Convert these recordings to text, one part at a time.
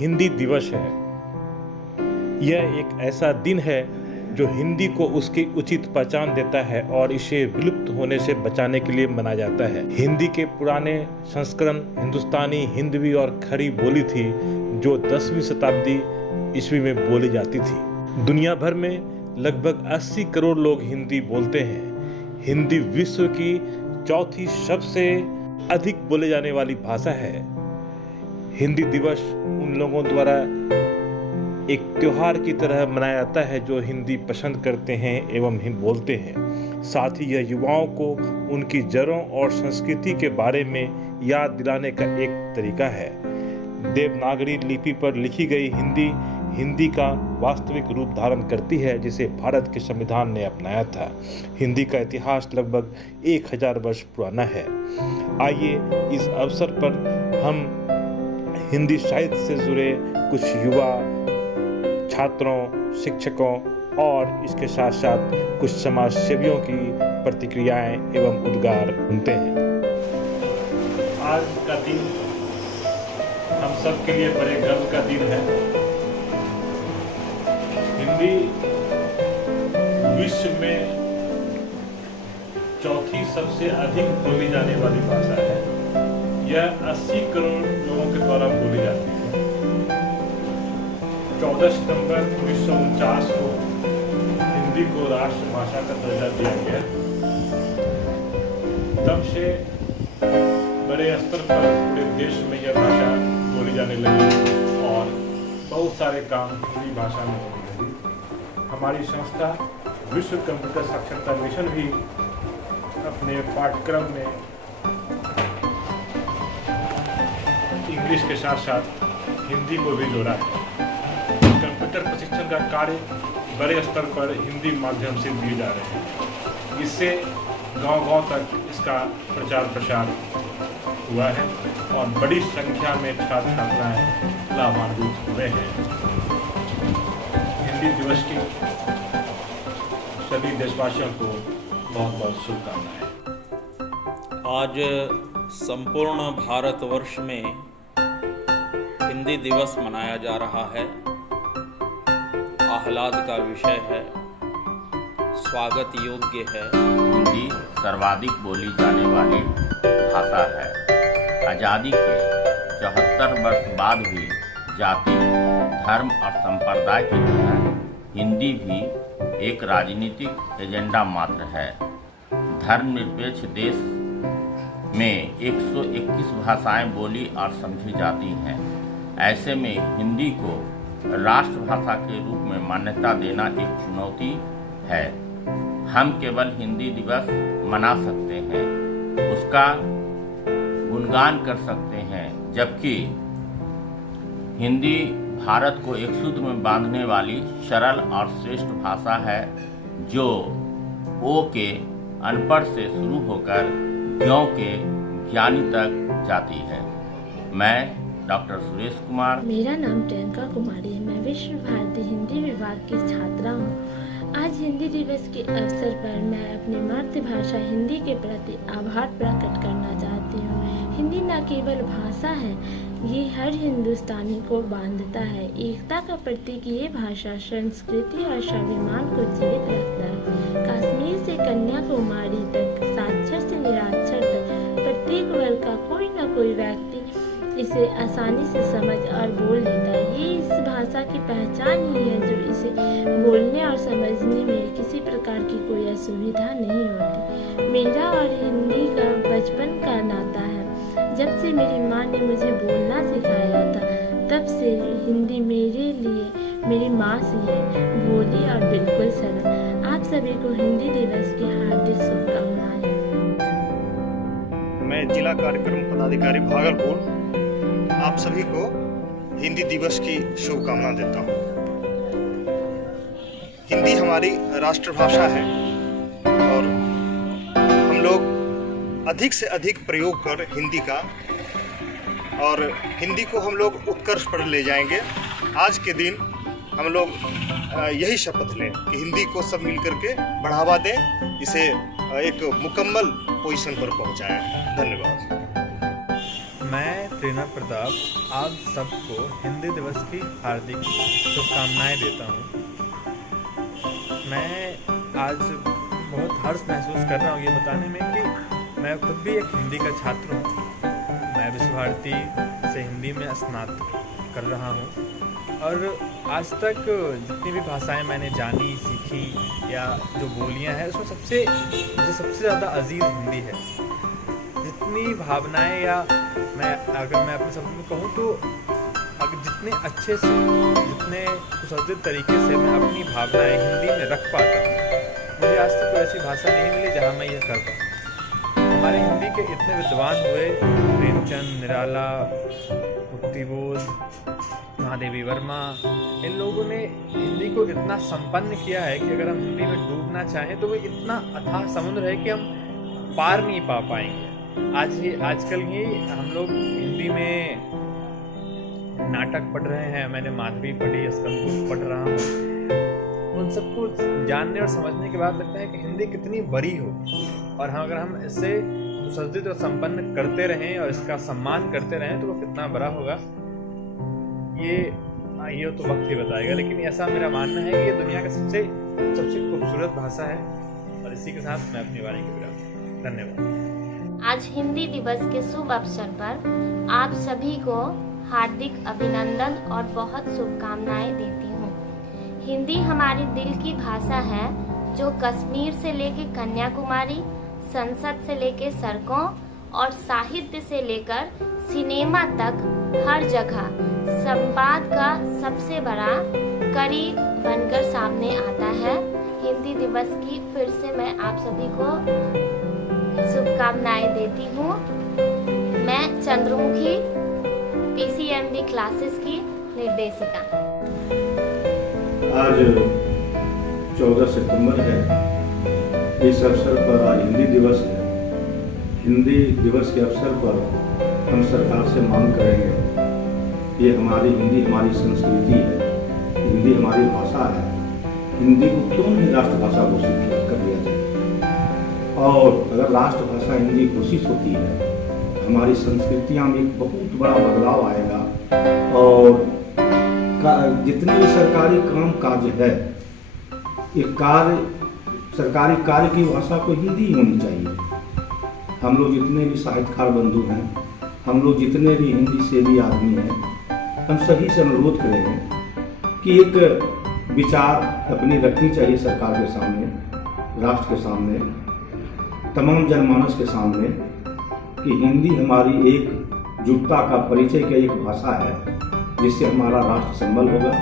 हिंदी दिवस है। यह एक ऐसा दिन है जो हिंदी को उसकी उचित पहचान देता है और इसे विलुप्त होने से बचाने के लिए मनाया जाता है। हिंदी के पुराने संस्करण हिंदुस्तानी, हिंदवी और खड़ी बोली थी जो 10वीं शताब्दी ईस्वी में बोली जाती थी। दुनिया भर में लगभग 80 करोड़ लोग हिंदी बोलते हैं। हिंदी विश्व की चौथी सबसे अधिक बोले जाने वाली भाषा है। हिंदी दिवस उन लोगों द्वारा एक त्योहार की तरह मनाया जाता है जो हिंदी पसंद करते हैं एवं हिंदी बोलते हैं। साथ ही यह युवाओं को उनकी जड़ों और संस्कृति के बारे में याद दिलाने का एक तरीका है। देवनागरी लिपि पर लिखी गई हिंदी का वास्तविक रूप धारण करती है जिसे भारत के संविधान ने अपनाया था। हिंदी का इतिहास लगभग 1000 वर्ष पुराना है। आइए इस अवसर पर हम हिंदी साहित्य से जुड़े कुछ युवा छात्रों, शिक्षकों और इसके साथ साथ कुछ समाज सेवियों की प्रतिक्रियाएं एवं उद्गार सुनते हैं। आज का दिन हम सब के लिए बड़े गर्व का दिन है। हिंदी विश्व में चौथी सबसे अधिक बोली जाने वाली भाषा है। यह 80 करोड़ लोगों के द्वारा बोली जाती है। 14 सितंबर 1949 को हिंदी को राष्ट्रभाषा का दर्जा दिया गया। तब से बड़े स्तर पर पूरे देश में यह भाषा बोली जाने लगी और बहुत सारे काम हिंदी भाषा में होने लगे। हमारी संस्था विश्व कंप्यूटर साक्षरता मिशन भी अपने पाठ्यक्रम में इंग्लिश के साथ साथ हिंदी को भी जोड़ा है। कंप्यूटर प्रशिक्षण का कार्य बड़े स्तर पर हिंदी माध्यम से दिए जा रहे हैं। इससे गांव-गांव तक इसका प्रचार प्रसार हुआ है और बड़ी संख्या में छात्र छात्राएं लाभान्वित हुए हैं। हिंदी दिवस की सभी देशवासियों को बहुत बहुत शुभकामनाएं। आज संपूर्ण भारतवर्ष में हिंदी दिवस मनाया जा रहा है। आह्लाद का विषय है, स्वागत योग्य है। हिंदी सर्वाधिक बोली जाने वाली भाषा है। आज़ादी के 74 वर्ष बाद भी जाति, धर्म और संप्रदाय की तरह हिंदी भी एक राजनीतिक एजेंडा मात्र है। धर्मनिरपेक्ष देश में 121 भाषाएं बोली और समझी जाती हैं। ऐसे में हिंदी को राष्ट्रभाषा के रूप में मान्यता देना एक चुनौती है। हम केवल हिंदी दिवस मना सकते हैं, उसका गुणगान कर सकते हैं, जबकि हिंदी भारत को एक सूत्र में बांधने वाली सरल और श्रेष्ठ भाषा है जो ओ के अनपढ़ से शुरू होकर ज्ञों के ज्ञानी तक जाती है। मैं डॉक्टर सुरेश कुमार। मेरा नाम प्रियंका कुमारी है। मैं विश्व भारती हिंदी विभाग की छात्रा हूँ। आज हिंदी दिवस के अवसर पर मैं अपनी मातृभाषा हिंदी के प्रति आभार प्रकट करना चाहती हूँ। हिंदी न केवल भाषा है, ये हर हिंदुस्तानी को बांधता है। एकता का प्रतीक ये भाषा संस्कृति और स्वाभिमान को जीवित रखता है। कश्मीर से कन्याकुमारी तक, साक्षर से निरक्षर तक, प्रत्येक वर्ग का कोई न कोई व्यक्ति इसे आसानी से समझ और बोल लेता है। ये इस भाषा की पहचान ही है जो इसे बोलने और समझने में किसी प्रकार की कोई असुविधा नहीं होती। मेरा और हिंदी का बचपन का नाता है। जब से मेरी माँ ने मुझे बोलना सिखाया था, तब से हिंदी मेरे लिए मेरी माँ सी है, भोली और बिल्कुल सरल। आप सभी को हिंदी दिवस की हार्दिक शुभकामनाएं। मैं जिला कार्यक्रम पदाधिकारी भागलपुर आप सभी को हिंदी दिवस की शुभकामना देता हूँ। हिंदी हमारी राष्ट्रभाषा है और हम लोग अधिक से अधिक प्रयोग कर हिंदी का और हिंदी को हम लोग उत्कर्ष पर ले जाएंगे। आज के दिन हम लोग यही शपथ लें कि हिंदी को सब मिल करके बढ़ावा दें, इसे एक मुकम्मल पोजीशन पर पहुंचाएं। धन्यवाद। मैं ट्रेनर प्रताप आप सबको हिंदी दिवस की हार्दिक शुभकामनाएं देता हूं। मैं आज बहुत हर्ष महसूस कर रहा हूं ये बताने में कि मैं खुद भी एक हिंदी का छात्र हूं। मैं विश्व भारती से हिंदी में स्नातक कर रहा हूं और आज तक जितनी भी भाषाएं मैंने जानी सीखी या जो बोलियां हैं उसमें सबसे ज़्यादा अजीज़ हिंदी है। जितनी भावनाएं या अगर मैं अपने शब्द में कहूँ तो अगर जितने अच्छे से जितने सुसज्जित तरीके से मैं अपनी भावनाएं हिंदी में रख पाता हूँ, मुझे आज तक कोई ऐसी भाषा नहीं मिली जहाँ मैं यह कर पाऊँ। हमारे हिंदी के इतने विद्वान हुए, प्रेमचंद, निराला, मुक्तिबोध, महादेवी वर्मा, इन लोगों ने हिंदी को इतना संपन्न किया है कि अगर हम हिंदी में डूबना चाहें तो वो इतना अथाह समुद्र है कि हम पार नहीं पा पाएंगे। आजकल ही हम लोग हिंदी में नाटक पढ़ रहे हैं, मैंने माधवी पढ़ी, स्कंद पढ़ रहा हूँ। उन सबको जानने और समझने के बाद लगता है कि हिंदी कितनी बड़ी हो और अगर हम इससे सुसज्जित और संपन्न करते रहें और इसका सम्मान करते रहें तो वो कितना बड़ा होगा ये तो वक्त ही बताएगा। लेकिन ऐसा मेरा मानना है कि ये दुनिया का सबसे खूबसूरत भाषा है। और इसी के साथ मैं अपनी वाणी को विराम। धन्यवाद। आज हिंदी दिवस के शुभ अवसर पर आप सभी को हार्दिक अभिनंदन और बहुत शुभकामनाएं देती हूँ। हिंदी हमारे दिल की भाषा है जो कश्मीर से लेकर कन्याकुमारी, संसद से लेकर सड़कों और साहित्य से लेकर सिनेमा तक हर जगह संवाद का सबसे बड़ा कड़ी बनकर सामने आता है। हिंदी दिवस की फिर से मैं आप सभी को शुभकामनाएं देती हूँ। मैं चंद्रमुखी PCMB क्लासेस की निर्देशिका। आज 14 सितंबर है। इस अवसर पर आज हिंदी दिवस है। हिंदी दिवस के अवसर पर हम सरकार से मांग करेंगे, ये हमारी हिंदी हमारी संस्कृति है, हिंदी हमारी भाषा है, हिंदी को क्यों नहीं राष्ट्रभाषा घोषित कर दिया जाए। और अगर राष्ट्रभाषा हिंदी घोषित होती है, हमारी संस्कृतियाँ में एक बहुत बड़ा बदलाव आएगा और जितने भी सरकारी काम काज है, ये सरकारी कार्य की भाषा को हिंदी होनी चाहिए। हम लोग जितने भी साहित्यकार बंधु हैं, हम लोग जितने भी हिंदी सेवी आदमी हैं, हम सभी से अनुरोध करेंगे कि एक विचार अपनी रखनी चाहिए सरकार के सामने, राष्ट्र के सामने, तमाम जनमानस के सामने कि हिंदी हमारी एक जुटता का परिचय की एक भाषा है जिससे हमारा राष्ट्र संबल होगा।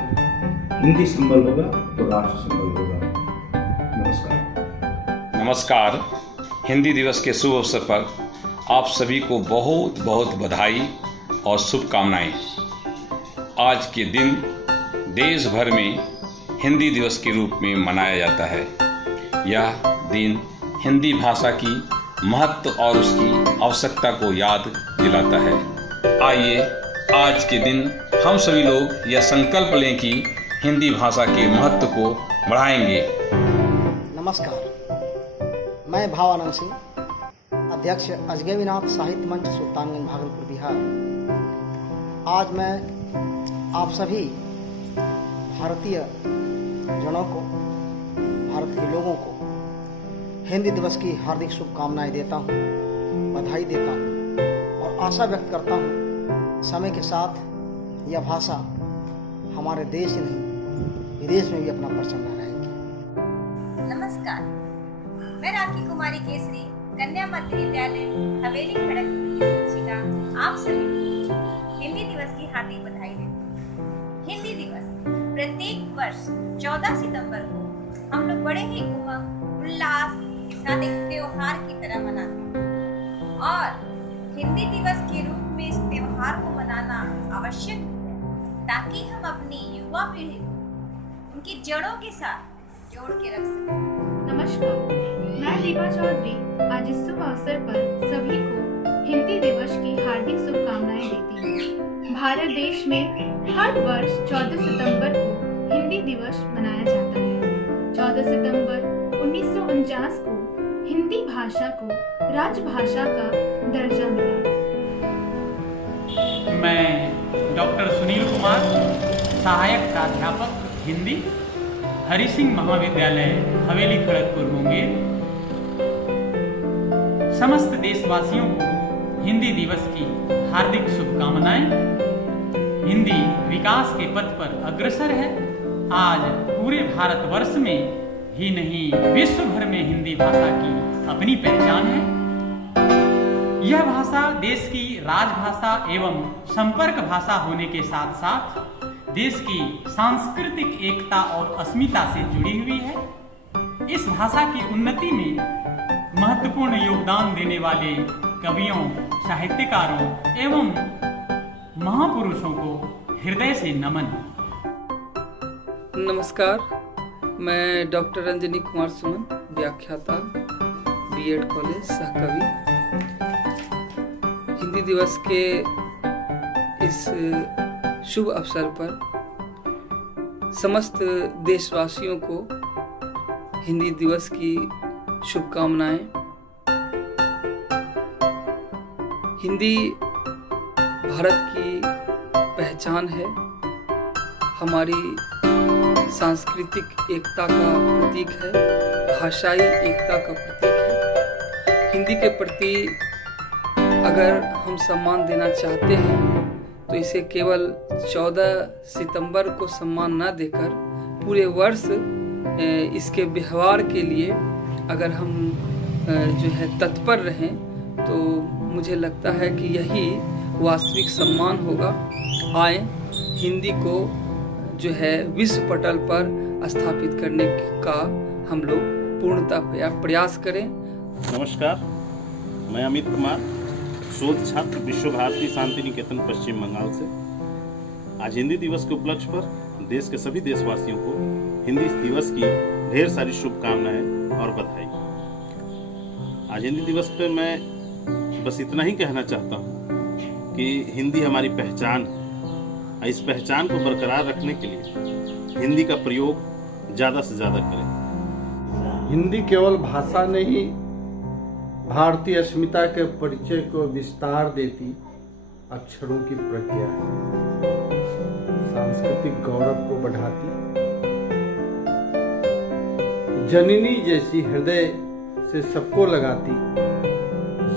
हिंदी संबल होगा तो राष्ट्र संबल होगा। नमस्कार। हिंदी दिवस के शुभ अवसर पर आप सभी को बहुत बहुत बधाई और शुभकामनाएं। आज के दिन देश भर में हिंदी दिवस के रूप में मनाया जाता है। यह दिन हिंदी भाषा की महत्व और उसकी आवश्यकता को याद दिलाता है। आइए आज के दिन हम सभी लोग यह संकल्प लें कि हिंदी भाषा के महत्व को बढ़ाएंगे। नमस्कार, मैं भावानंद सिंह, अध्यक्ष अजगैबीनाथ साहित्य मंच सुल्तानगंज भागलपुर बिहार। आज मैं आप सभी भारतीय जनों को, भारत के लोगों को हिंदी दिवस की हार्दिक शुभकामनाएं देता हूं, बधाई देता हूं और आशा व्यक्त करता हूं समय के साथ यह भाषा हमारे देश ही नहीं विदेश में भी अपना परचम लहराएगी। नमस्कार, मैं राखी कुमारी केसरी, कन्या मध्य विद्यालय हवेली खड़गपुर की शिक्षिका, आप सभी हिंदी दिवस की हार्दिक बधाई देती हूँ। हिंदी दिवस प्रत्येक वर्ष 14 सितंबर को हम लोग बड़े ही उमंग उल्लास के साथ एक त्योहार की तरह मनाते हैं और हिंदी दिवस के रूप में इस त्योहार को मनाना आवश्यक है ताकि हम अपनी युवा पीढ़ी को उनकी जड़ों के साथ जोड़ के रख सकें। नमस्कार, मैं दीपा चौधरी आज इस शुभ अवसर पर सभी को हिंदी दिवस की हार्दिक शुभकामनाएं देती हूँ। भारत देश में हर वर्ष 14 सितंबर को हिंदी दिवस मनाया जाता है। 14 सितंबर 1949 को हिंदी भाषा को राजभाषा का दर्जा मिला। मैं डॉक्टर सुनील कुमार, सहायक प्राध्यापक हिंदी, हरि सिंह महाविद्यालय, हवेली खड़गपुर, मुंगेर। समस्त देशवासियों को हिंदी दिवस की हार्दिक शुभकामनाएं। हिंदी विकास के पथ पर अग्रसर है। आज पूरे भारतवर्ष में ही नहीं, विश्व भर में हिंदी भाषा की अपनी पहचान है। यह भाषा देश की राजभाषा एवं संपर्क भाषा होने के साथ साथ देश की सांस्कृतिक एकता और अस्मिता से जुड़ी हुई है। इस भाषा की उन्नति में महत्वपूर्ण योगदान देने वाले कवियों, साहित्यकारों एवं महापुरुषों को हृदय से नमन। नमस्कार, मैं डॉक्टर रंजनी कुमार सुमन, व्याख्याता, बीएड कॉलेज, सहकवि। हिंदी दिवस के इस शुभ अवसर पर समस्त देशवासियों को हिंदी दिवस की शुभकामनाएं। हिंदी भारत की पहचान है, हमारी सांस्कृतिक एकता का प्रतीक है, भाषाई एकता का प्रतीक है। हिंदी के प्रति अगर हम सम्मान देना चाहते हैं तो इसे केवल 14 सितंबर को सम्मान न देकर पूरे वर्ष इसके व्यवहार के लिए अगर हम जो है तत्पर रहें तो मुझे लगता है कि यही वास्तविक सम्मान होगा। आए हिंदी को जो है विश्व पटल पर स्थापित करने का हम लोग पूर्णतः प्रयास करें। नमस्कार, मैं अमित कुमार, शोध छात्र, विश्व भारती शांति निकेतन, पश्चिम बंगाल से। आज हिंदी दिवस के उपलक्ष्य पर देश के सभी देशवासियों को हिंदी दिवस की ढेर सारी शुभकामनाएं और बधाई। आज हिंदी दिवस पर मैं बस इतना ही कहना चाहता हूं कि हिंदी हमारी पहचान है। इस पहचान को बरकरार रखने के लिए हिंदी का प्रयोग ज़्यादा से ज़्यादा करें। हिंदी केवल भाषा नहीं, भारतीय अस्मिता के परिचय को विस्तार देती अक्षरों की प्रज्ञा है, सांस्कृतिक गौरव को बढ़ाती, जननी जैसी हृदय से सबको लगाती,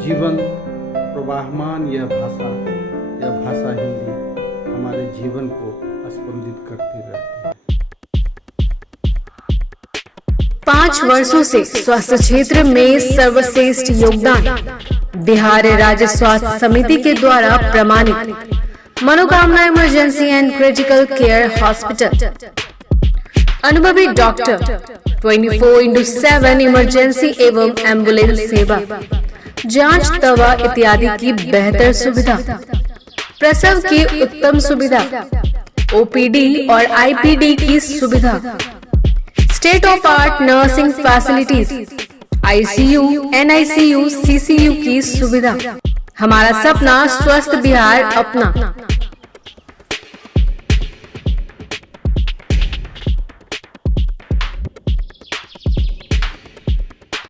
जीवन प्रवाहमान यह भाषा हिंदी हमारे जीवन को स्पंदित करती रहती है। 5 वर्षों से स्वास्थ्य क्षेत्र में सर्वश्रेष्ठ योगदान बिहार राज्य स्वास्थ्य समिति के द्वारा प्रमाणित मनोकामना emergency and critical care hospital. अनुभवी डॉक्टर, 24/7 इमरजेंसी एवं एम्बुलेंस सेवा, जांच, दवा इत्यादि की बेहतर सुविधा, प्रसव की उत्तम सुविधा, ओपीडी और आईपीडी की सुविधा, state of art nursing facilities, ICU, NICU, CCU की सुविधा। हमारा सपना स्वस्थ बिहार अपना।